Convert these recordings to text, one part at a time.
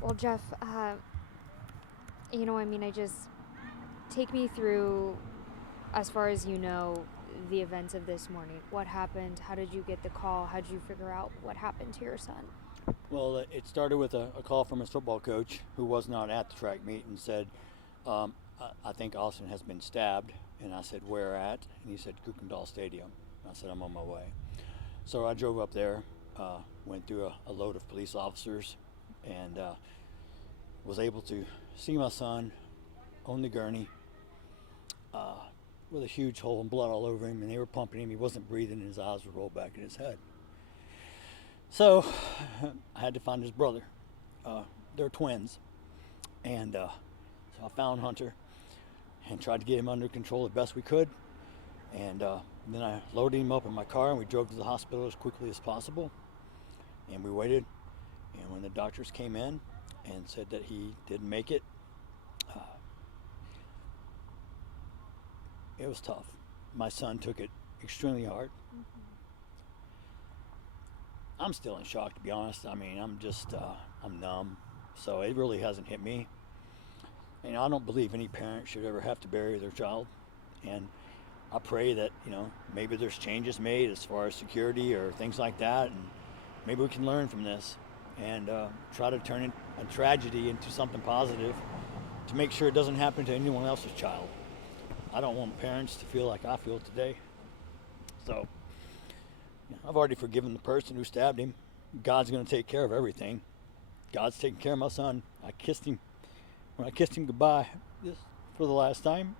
Well, Jeff, take me through, as far as you know, the events of this morning. What happened? How did you get the call? How did you figure out what happened to your son? Well, it started with a call from his football coach who was not at the track meet and said, I think Austin has been stabbed. And I said, where at? And he said, Kukendall Stadium. And I said, I'm on my way. So I drove up there, went through a load of police officers, and was able to see my son on the gurney with a huge hole and blood all over him, and they were pumping him. He wasn't breathing, and his eyes were rolled back in his head. So I had to find his brother. They're twins. And so I found Hunter and tried to get him under control as best we could. And then I loaded him up in my car and we drove to the hospital as quickly as possible. And we waited. And when the doctors came in and said that he didn't make it, it was tough. My son took it extremely hard. I'm still in shock, to be honest. I mean, I'm numb. So it really hasn't hit me. And I don't believe any parent should ever have to bury their child. And I pray that, maybe there's changes made as far as security or things like that. And maybe we can learn from this and try to turn a tragedy into something positive to make sure it doesn't happen to anyone else's child. I don't want parents to feel like I feel today. So I've already forgiven the person who stabbed him. God's going to take care of everything. God's taking care of my son. I kissed him. When I kissed him goodbye for the last time,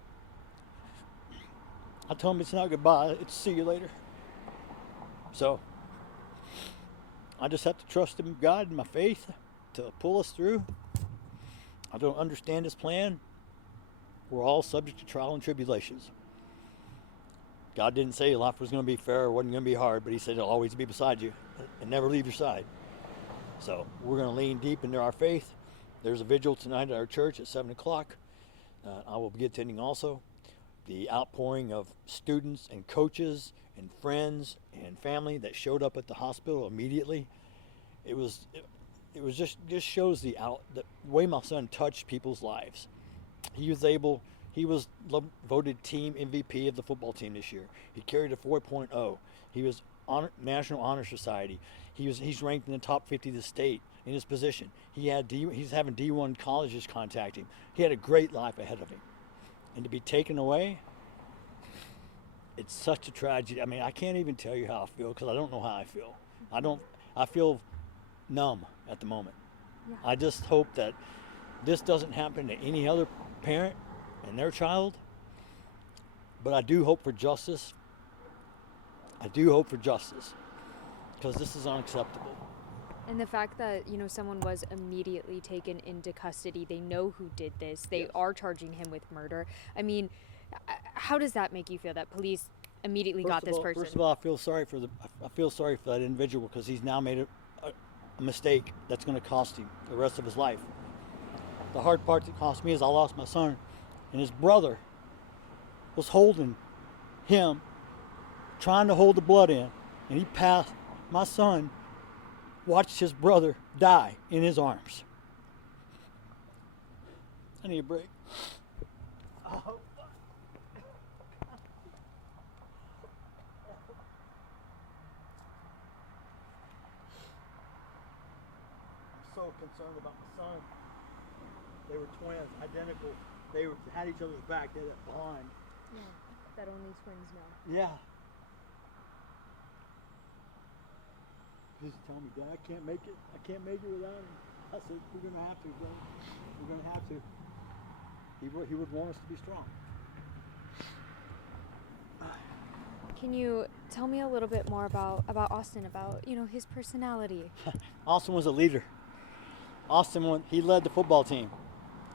I told him it's not goodbye, it's see you later. So I just have to trust in God and my faith to pull us through. I don't understand his plan. We're all subject to trial and tribulations. God didn't say life was going to be fair or wasn't going to be hard, but he said he'll always be beside you and never leave your side. So we're going to lean deep into our faith. There's a vigil tonight at our church at 7 o'clock. I will be attending also. The outpouring of students and coaches and friends and family that showed up at the hospital immediately. It was just shows the way my son touched people's lives. He was voted team MVP of the football team this year. He carried a 4.0. He was on National Honor Society. He's ranked in the top 50 of the state in his position. He's having D1 colleges contact him. He had a great life ahead of him. And to be taken away, it's such a tragedy. I mean, I can't even tell you how I feel because I don't know how I feel. I feel numb at the moment. Yeah. I just hope that this doesn't happen to any other parent and their child. But I do hope for justice. Because this is unacceptable. And the fact that, someone was immediately taken into custody, they know who did this, they Yes. are charging him with murder. I mean, how does that make you feel that police immediately got this person? First of all, I feel sorry for that individual because he's now made a mistake that's going to cost him the rest of his life. The hard part that cost me is I lost my son, and his brother was holding him, trying to hold the blood in, and he passed. My son watched his brother die in his arms. I need a break. Oh. I'm so concerned about my son. They were twins, identical. They had each other's back. They had that bond. Yeah, that only twins know. Yeah. He's telling me, Dad, I can't make it. I can't make it without him. I said, we're going to have to, bro. We're going to have to. He would want us to be strong. Can you tell me a little bit more about Austin, about, his personality? Austin was a leader. He led the football team.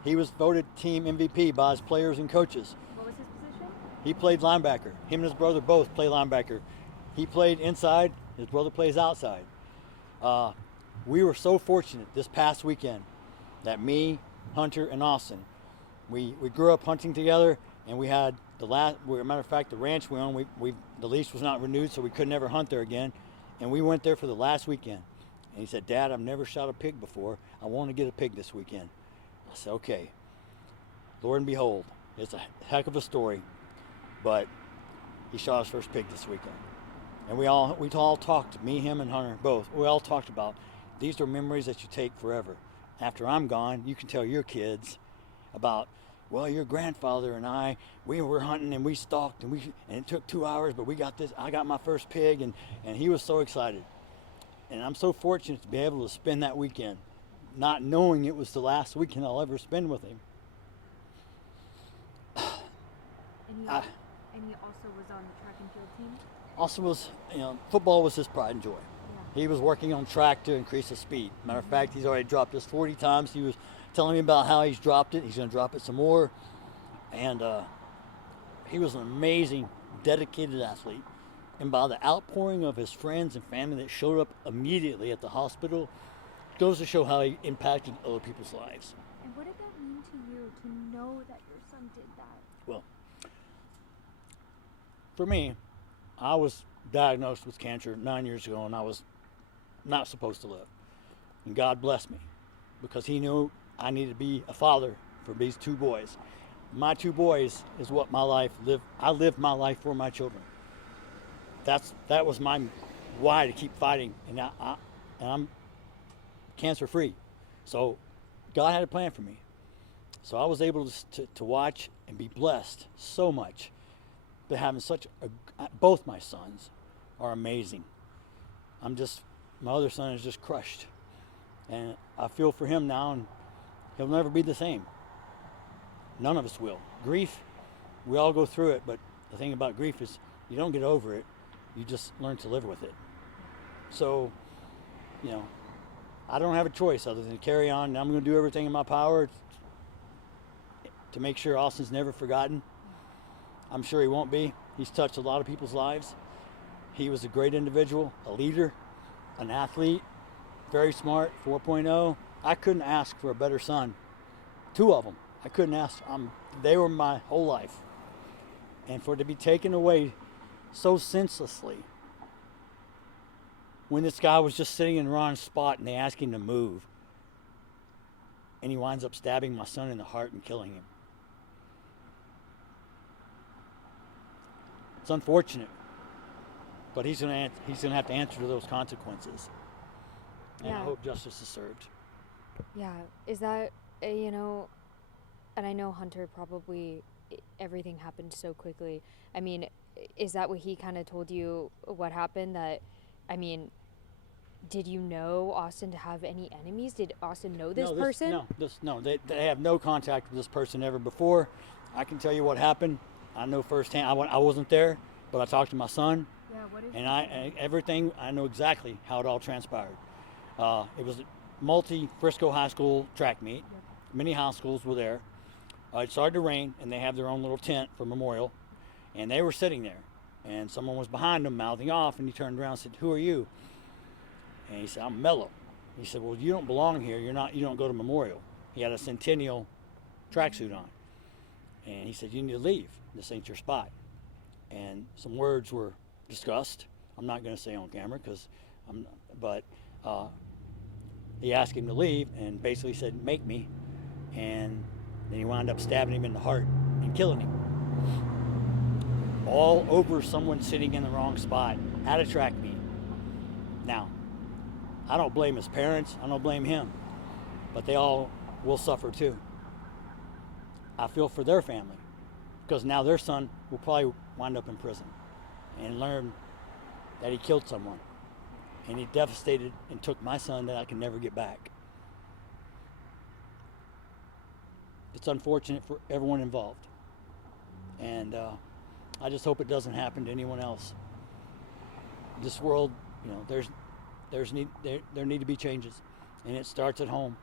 He was voted team MVP by his players and coaches. What was his position? He played linebacker. Him and his brother both play linebacker. He played inside. His brother plays outside. We were so fortunate this past weekend that me, Hunter, and Austin, we grew up hunting together, and we had matter of fact, the ranch we own, the lease was not renewed, so we could never hunt there again. And we went there for the last weekend. And he said, Dad, I've never shot a pig before. I want to get a pig this weekend. I said, okay. Lord and behold, it's a heck of a story, but he shot his first pig this weekend. And we all talked, me, him, and Hunter, both. We all talked about these are memories that you take forever. After I'm gone, you can tell your kids about, well, your grandfather and I, we were hunting and we stalked and it took 2 hours, but we got this. I got my first pig, and he was so excited. And I'm so fortunate to be able to spend that weekend, not knowing it was the last weekend I'll ever spend with him. And he also was on the track and field team? Also was, football was his pride and joy. Yeah. He was working on track to increase his speed. Matter of fact, he's already dropped this 40 times. He was telling me about how he's dropped it. He's going to drop it some more. And he was an amazing, dedicated athlete. And by the outpouring of his friends and family that showed up immediately at the hospital, it goes to show how he impacted other people's lives. And what did that mean to you to know that your son did that? Well, for me, I was diagnosed with cancer 9 years ago, and I was not supposed to live. And God blessed me because he knew I needed to be a father for these two boys. My two boys is what my life lived. I lived my life for my children. That was my why to keep fighting, and I'm cancer free. So God had a plan for me. So I was able to watch and be blessed so much. To having both my sons are amazing. My other son is just crushed. And I feel for him now, and he'll never be the same. None of us will. Grief, we all go through it, but the thing about grief is you don't get over it, you just learn to live with it. So, I don't have a choice other than to carry on, and I'm going to do everything in my power to make sure Austin's never forgotten. I'm sure he won't be. He's touched a lot of people's lives. He was a great individual, a leader, an athlete, very smart, 4.0. I couldn't ask for a better son. Two of them. I couldn't ask. They were my whole life. And for it to be taken away so senselessly, when this guy was just sitting in Ron's spot and they asked him to move, and he winds up stabbing my son in the heart and killing him. It's unfortunate, but he's gonna have to answer to those consequences. And I hope justice is served. Yeah, is that and I know Hunter probably everything happened so quickly. I mean, is that what he kind of told you what happened? Did you know Austin to have any enemies? Did Austin know this person? No, they have no contact with this person ever before. I can tell you what happened. I know firsthand. I wasn't there, but I talked to my son. Yeah, what is everything. I know exactly how it all transpired. It was a multi-Frisco high school track meet. Yep. Many high schools were there. It started to rain, and they have their own little tent for memorial, and they were sitting there, and someone was behind them mouthing off, and he turned around and said, "Who are you?" And he said, "I'm Mello." He said, "Well, you don't belong here. You don't go to memorial." He had a Centennial tracksuit on, and he said, "You need to leave. This ain't your spot." And some words were discussed. I'm not going to say on camera but he asked him to leave and basically said, "Make me." And then he wound up stabbing him in the heart and killing him. All over someone sitting in the wrong spot at a track meet. Now, I don't blame his parents. I don't blame him. But they all will suffer too. I feel for their family, because now their son will probably wind up in prison and learn that he killed someone, and he devastated and took my son that I can never get back. It's unfortunate for everyone involved, and I just hope it doesn't happen to anyone else. This world, there need to be changes, and it starts at home.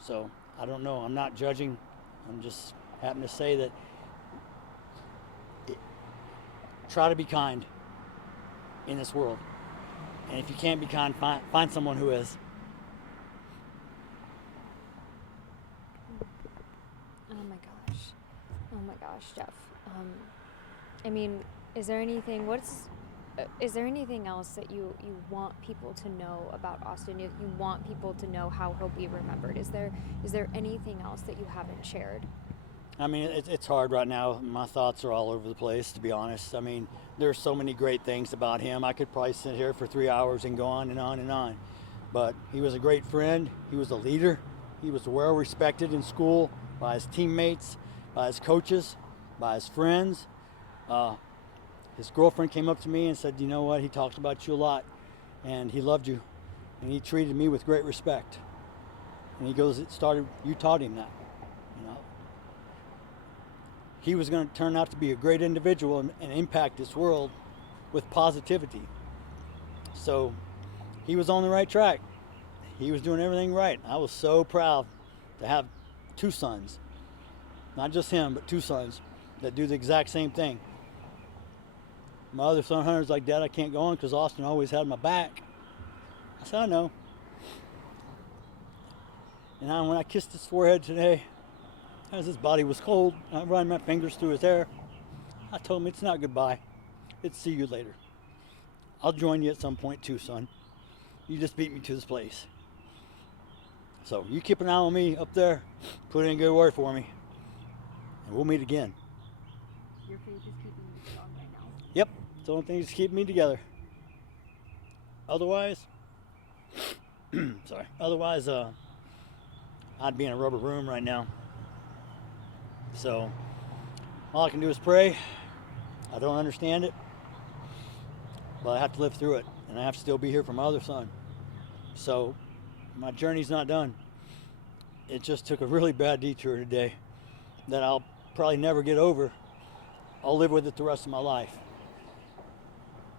So I don't know. I'm not judging. I'm just happen to say that try to be kind in this world. And if you can't be kind, find someone who is. Oh my gosh, Jeff. Is there anything, Is there anything else that you want people to know about Austin? You want people to know how he'll be remembered? Is there anything else that you haven't shared? I mean, it's hard right now. My thoughts are all over the place, to be honest. I mean, there's so many great things about him. I could probably sit here for 3 hours and go on and on and on. But he was a great friend. He was a leader. He was well respected in school by his teammates, by his coaches, by his friends. His girlfriend came up to me and said, you know what, he talked about you a lot, and he loved you, and he treated me with great respect. And he goes, you taught him that. You know, he was going to turn out to be a great individual and impact this world with positivity. So he was on the right track. He was doing everything right. I was so proud to have 2 sons, not just him, but 2 sons that do the exact same thing. My other son Hunter's like, Dad, I can't go on because Austin always had my back. I said, I know. And when I kissed his forehead today, as his body was cold, I ran my fingers through his hair. I told him, it's not goodbye. It's see you later. I'll join you at some point too, son. You just beat me to this place. So you keep an eye on me up there. Put in a good word for me. And we'll meet again. Your faith is keeping you strong right now. Yep. It's the only thing that's keeping me together. Otherwise, I'd be in a rubber room right now. So all I can do is pray. I don't understand it, but I have to live through it, and I have to still be here for my other son. So my journey's not done. It just took a really bad detour today that I'll probably never get over. I'll live with it the rest of my life.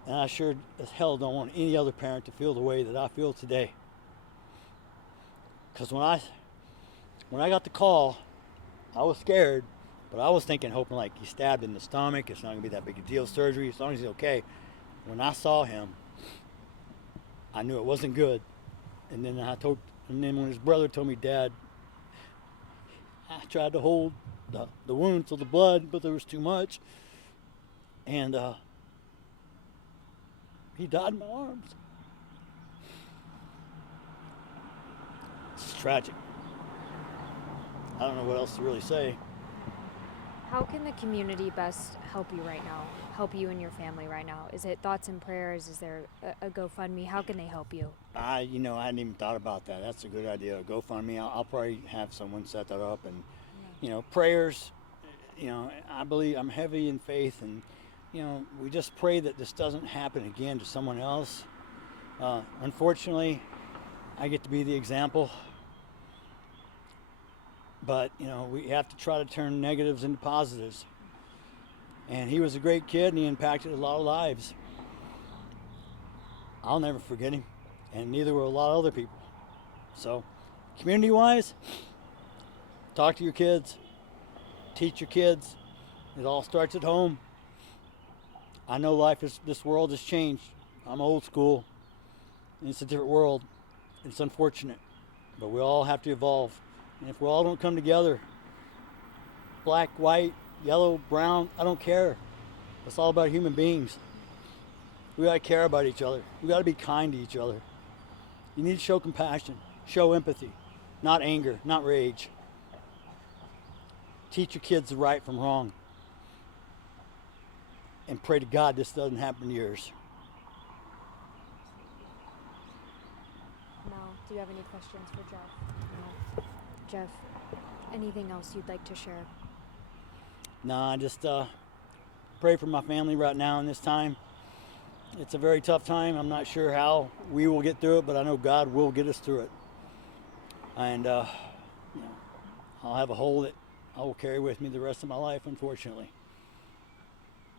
And I sure as hell don't want any other parent to feel the way that I feel today. Because when I got the call, I was scared, but I was hoping like he's stabbed in the stomach. It's not going to be that big a deal, surgery, as long as he's okay. When I saw him, I knew it wasn't good. And then when his brother told me, Dad, I tried to hold the wound to the blood, but there was too much. And he died in my arms. It's tragic. I don't know what else to really say. How can the community best help you right now? Help you and your family right now? Is it thoughts and prayers? Is there a GoFundMe? How can they help you? I hadn't even thought about that. That's a good idea. GoFundMe. I'll probably have someone set that up, and prayers. I believe I'm heavy in faith, and we just pray that this doesn't happen again to someone else. Unfortunately, I get to be the example. But, we have to try to turn negatives into positives. And he was a great kid, and he impacted a lot of lives. I'll never forget him, and neither will a lot of other people. So, community-wise, talk to your kids, teach your kids. It all starts at home. I know this world has changed. I'm old school, and it's a different world. It's unfortunate, but we all have to evolve. And if we all don't come together, black, white, yellow, brown, I don't care. It's all about human beings. We gotta care about each other. We gotta be kind to each other. You need to show compassion, show empathy, not anger, not rage. Teach your kids the right from wrong. And pray to God this doesn't happen to yours. Mel, do you have any questions for Jeff? No. Jeff, anything else you'd like to share? No, I just pray for my family right now in this time. It's a very tough time. I'm not sure how we will get through it, but I know God will get us through it. And I'll have a hole that I will carry with me the rest of my life, unfortunately.